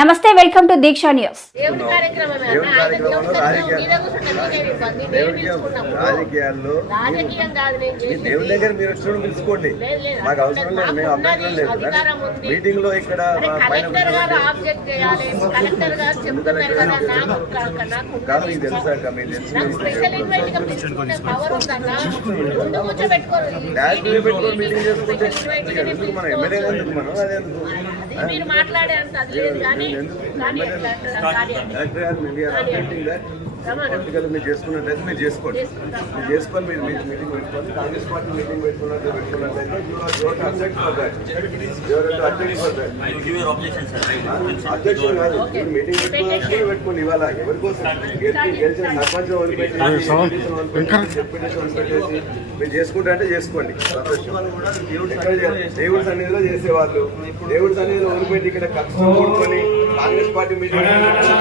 నమస్తే, welcome to Deeksha news. రాజకీయాల్లో దేవుని దగ్గర మీరు వచ్చినప్పుడు పిలుచుకోండి, మాకు అవసరం లేదు, మేము అభ్యంతరం లేదు. మీటింగ్ లో ఇక్కడ కాదు, మీకు తెలుసా, మీకు తెలుసు మీటింగ్ చేసుకుంటే ఎందుకు మనం ఎమ్మెల్యే ఎందుకు మనం అదే మీరు చేసుకున్నట్లయితే మీరు చేసుకోండి, మీరు చేసుకొని మీరు మీటింగ్ పెట్టుకోండి. కాంగ్రెస్ పార్టీ మీటింగ్ పెట్టుకున్నట్లయితే అధ్యక్షుడు కాదు, మీటింగ్ పెట్టుకోండి. ఇవాళ ఎవరికోసం గెలిచిన సర్పంచ్ వదిలిపెట్టి డిప్యూటేషన్ వదిలిపెట్టేసి మీరు చేసుకుంటా అంటే చేసుకోండి. దేవుడి సన్నిధిలో చేసేవాళ్ళు దేవుడి సన్నిధిలో వదిలిపెట్టి ఇక్కడ కక్ష కూడుకొని కాంగ్రెస్ పార్టీ మీటింగ్